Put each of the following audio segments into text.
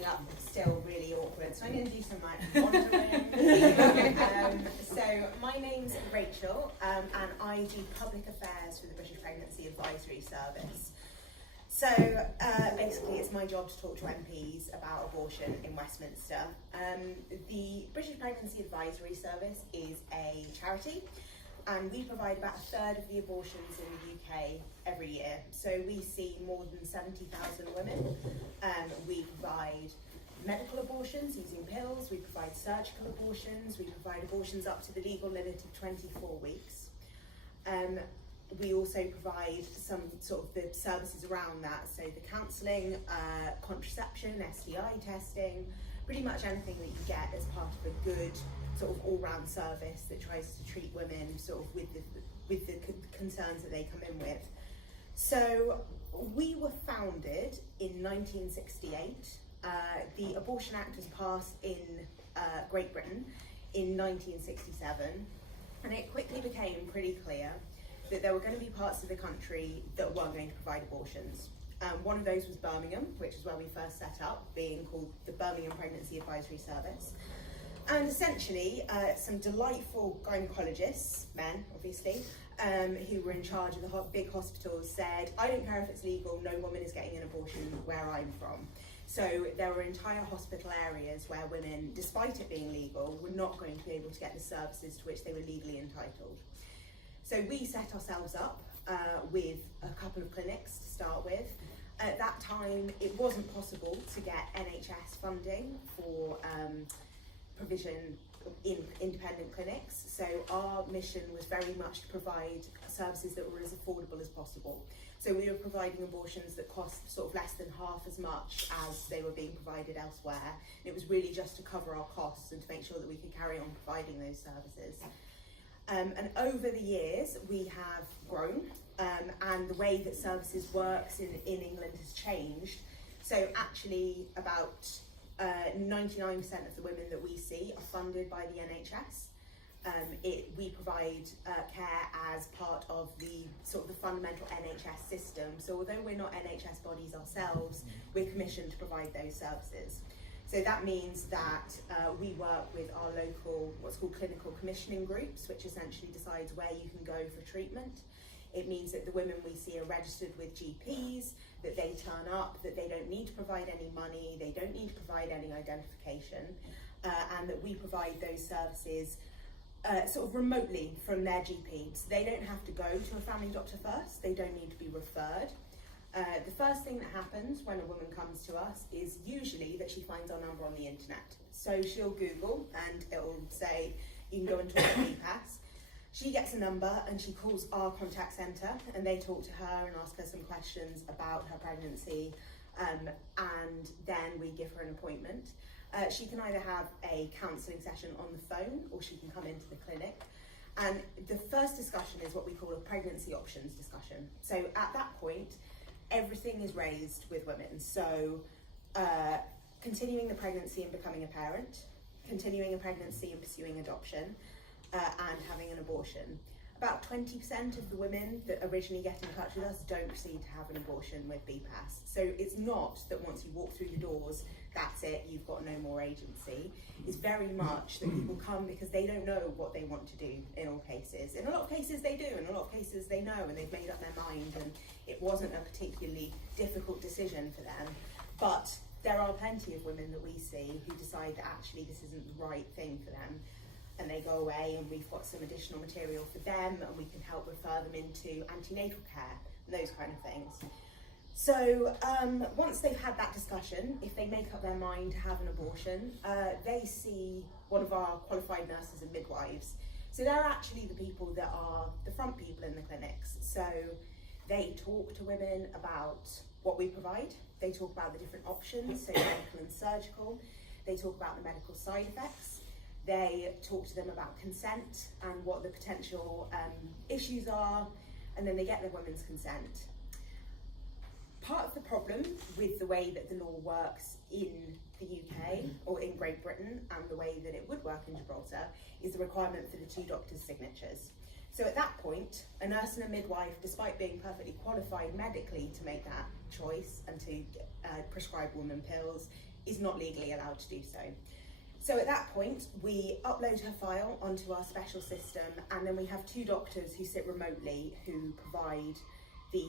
standing up still really awkward, so I'm going to do some like wandering. So my name's Rachel, and I do public affairs for the British Pregnancy Advisory Service. So basically it's my job to talk to MPs about abortion in Westminster. The British Pregnancy Advisory Service is a charity, and we provide about a third of the abortions in the UK every year. So we see more than 70,000 women. We provide medical abortions using pills, we provide surgical abortions, we provide abortions up to the legal limit of 24 weeks. We also provide some sort of the services around that, so the counselling, contraception, STI testing, pretty much anything that you get as part of a good sort of all-round service that tries to treat women sort of with the concerns that they come in with. So we were founded in 1968. The Abortion Act was passed in Great Britain in 1967, and it quickly became pretty clear that there were going to be parts of the country that weren't going to provide abortions. One of those was Birmingham, which is where we first set up, being called the Birmingham Pregnancy Advisory Service. And essentially, some delightful gynecologists, men obviously, who were in charge of the big hospitals said, I don't care if it's legal, no woman is getting an abortion where I'm from. So there were entire hospital areas where women, despite it being legal, were not going to be able to get the services to which they were legally entitled. So we set ourselves up with a couple of clinics to start with. At that time, it wasn't possible to get NHS funding for provision in independent clinics. So our mission was very much to provide services that were as affordable as possible. So we were providing abortions that cost sort of less than half as much as they were being provided elsewhere. And it was really just to cover our costs and to make sure that we could carry on providing those services. And over the years, we have grown, and the way that services works in England has changed. So actually about 99% of the women that we see are funded by the NHS. We provide care as part of the sort of the fundamental NHS system. So although we're not NHS bodies ourselves, we're commissioned to provide those services. So that means that we work with our local, what's called clinical commissioning groups, which essentially decides where you can go for treatment. It means that the women we see are registered with GPs, that they turn up, that they don't need to provide any money, they don't need to provide any identification, and that we provide those services sort of remotely from their GP. So they don't have to go to a family doctor first, they don't need to be referred. The first thing that happens when a woman comes to us is usually that she finds our number on the internet. So she'll Google and it'll say, you can go and talk to BPAS. She gets a number and she calls our contact centre and they talk to her and ask her some questions about her pregnancy, and then we give her an appointment. She can either have a counselling session on the phone or she can come into the clinic. And the first discussion is what we call a pregnancy options discussion. So at that point, everything is raised with women. So continuing the pregnancy and becoming a parent, continuing a pregnancy and pursuing adoption, and having an abortion. About 20% of the women that originally get in touch with us don't proceed to have an abortion with BPAS. So it's not that once you walk through the doors, that's it, you've got no more agency. It's very much that people come because they don't know what they want to do in all cases. In a lot of cases they do, in a lot of cases they know and they've made up their mind and it wasn't a particularly difficult decision for them. But there are plenty of women that we see who decide that actually this isn't the right thing for them, and they go away and we've got some additional material for them and we can help refer them into antenatal care and those kind of things. So once they've had that discussion, if they make up their mind to have an abortion, they see one of our qualified nurses and midwives. So they're actually the people that are the front people in the clinics. So they talk to women about what we provide. They talk about the different options, so medical and surgical. They talk about the medical side effects. They talk to them about consent and what the potential issues are, and then they get their women's consent. Part of the problem with the way that the law works in the UK or in Great Britain and the way that it would work in Gibraltar is the requirement for the two doctors' signatures. So at that point, a nurse and a midwife, despite being perfectly qualified medically to make that choice and to prescribe women pills, is not legally allowed to do so. So at that point, we upload her file onto our special system, and then we have 2 doctors who sit remotely who provide the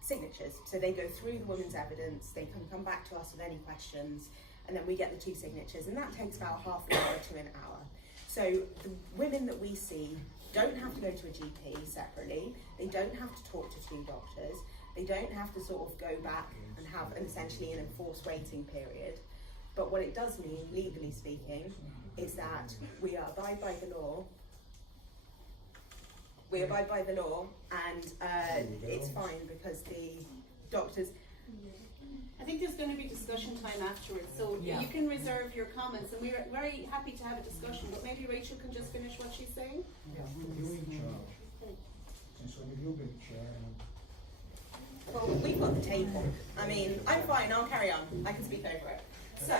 signatures. So they go through the woman's evidence, they can come back to us with any questions, and then we get the 2 signatures, and that takes about half an hour to an hour. So the women that we see don't have to go to a GP separately, they don't have to talk to 2 doctors, they don't have to sort of go back and have essentially an enforced waiting period. But what it does mean, legally speaking, is that we abide by the law. We abide by the law, and it's fine because the doctors. I think there's going to be discussion time afterwards, so you can reserve your comments, and we're very happy to have a discussion. But maybe Rachel can just finish what she's saying. Yeah, you're in charge. Since when have you been chair? Well, we've got the table. I mean, I'm fine. I'll carry on. I can speak over it. So,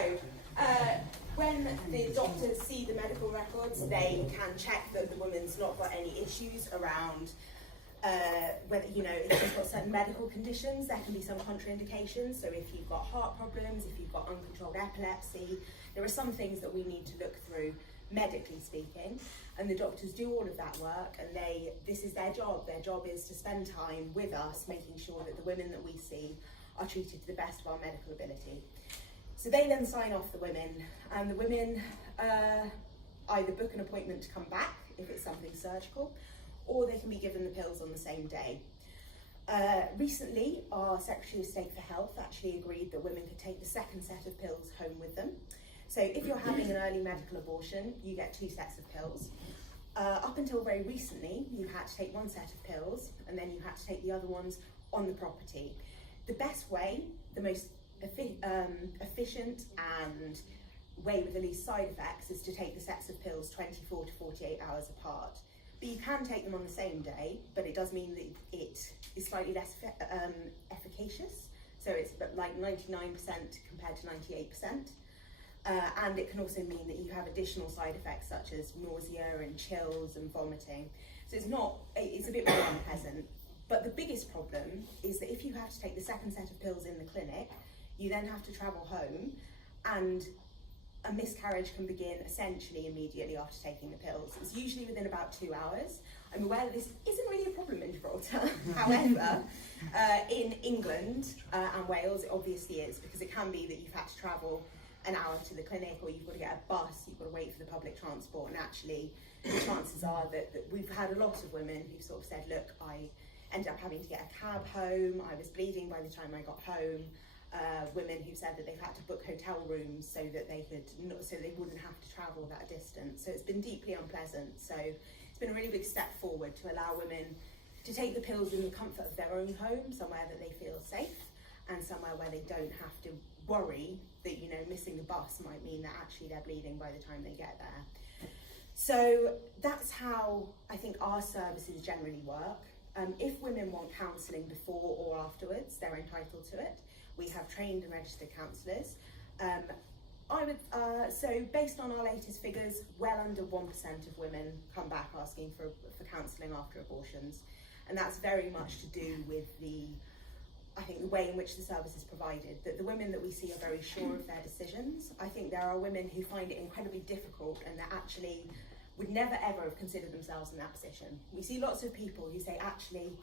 when the doctors see the medical records, they can check that the woman's not got any issues around whether, you know, if she's got certain medical conditions, there can be some contraindications. So if you've got heart problems, if you've got uncontrolled epilepsy, there are some things that we need to look through, medically speaking. And the doctors do all of that work, and this is their job. Their job is to spend time with us, making sure that the women that we see are treated to the best of our medical ability. So they then sign off the women, and the women either book an appointment to come back if it's something surgical, or they can be given the pills on the same day. Recently, our Secretary of State for Health actually agreed that women could take the 2nd set of pills home with them. So if you're having an early medical abortion, you get 2 sets of pills. Up until very recently, you had to take 1 set of pills, and then you had to take the other ones on the property. The best way, the most efficient and way with the least side effects is to take the sets of pills 24 to 48 hours apart. But you can take them on the same day, but it does mean that it is slightly less efficacious. So it's like 99% compared to 98%. And it can also mean that you have additional side effects such as nausea and chills and vomiting. So it's a bit more unpleasant. But the biggest problem is that if you have to take the 2nd set of pills in the clinic, you then have to travel home, and a miscarriage can begin essentially immediately after taking the pills. It's usually within about 2 hours. I'm aware that this isn't really a problem in Gibraltar. However, in England and Wales, it obviously is, because it can be that you've had to travel an hour to the clinic, or you've got to get a bus, you've got to wait for the public transport, and actually the chances are that we've had a lot of women who've sort of said, look, I ended up having to get a cab home, I was bleeding by the time I got home. Women who said that they've had to book hotel rooms so that they wouldn't have to travel that distance. So it's been deeply unpleasant. So it's been a really big step forward to allow women to take the pills in the comfort of their own home, somewhere that they feel safe, and somewhere where they don't have to worry that, you know, missing the bus might mean that actually they're bleeding by the time they get there. So that's how I think our services generally work. If women want counselling before or afterwards, they're entitled to it. We have trained and registered counsellors. So based on our latest figures, well under 1% of women come back asking for counselling after abortions. And that's very much to do with the way in which the service is provided, that the women that we see are very sure of their decisions. I think there are women who find it incredibly difficult and that actually would never ever have considered themselves in that position. We see lots of people who say, actually,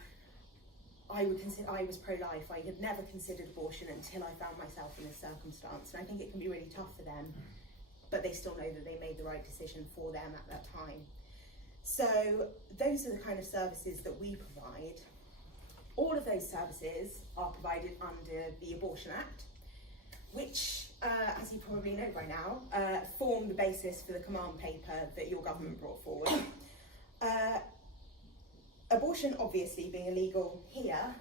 I was pro-life, I had never considered abortion until I found myself in this circumstance. And I think it can be really tough for them, but they still know that they made the right decision for them at that time. So those are the kind of services that we provide. All of those services are provided under the Abortion Act, which, as you probably know by now, form the basis for the command paper that your government brought forward. Abortion, obviously, being illegal here,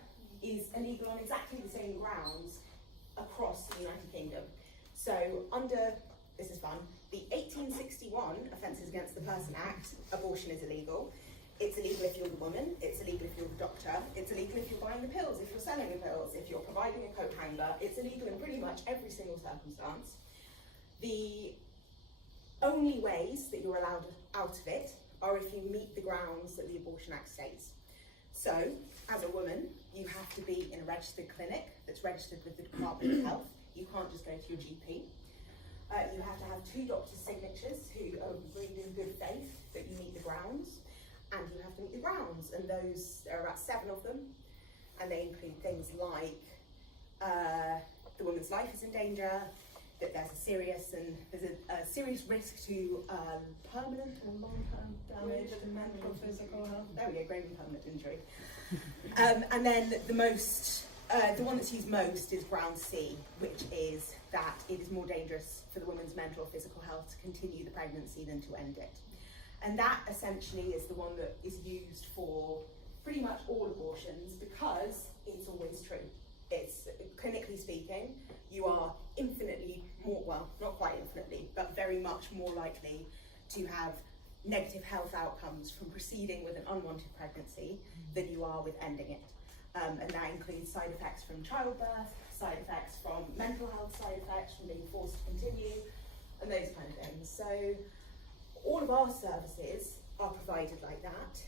is illegal on exactly the same grounds across the United Kingdom. So under, this is fun, the 1861 Offences Against the Person Act, abortion is illegal. It's illegal if you're the woman, it's illegal if you're the doctor, it's illegal if you're buying the pills, if you're selling the pills, if you're providing a coat hanger, it's illegal in pretty much every single circumstance. The only ways that you're allowed out of it are if you meet the grounds that the Abortion Act states. So, as a woman, you have to be in a registered clinic that's registered with the Department of Health. You can't just go to your GP. You have to have 2 doctors' signatures who agree in good faith that you meet the grounds, and you have to meet the grounds, and there are about 7 of them, and they include things like the woman's life is in danger, that there's a serious risk to permanent or long-term damage to mental, physical health. There we go, grave and permanent injury. And then the one that's used most is ground C, which is that it is more dangerous for the woman's mental or physical health to continue the pregnancy than to end it. And that essentially is the one that is used for pretty much all abortions because it's always true. It's, clinically speaking, you are infinitely more, well, not quite infinitely, but very much more likely to have negative health outcomes from proceeding with an unwanted pregnancy than you are with ending it. And that includes side effects from childbirth, side effects from mental health, side effects from being forced to continue, and those kind of things. So all of our services are provided like that.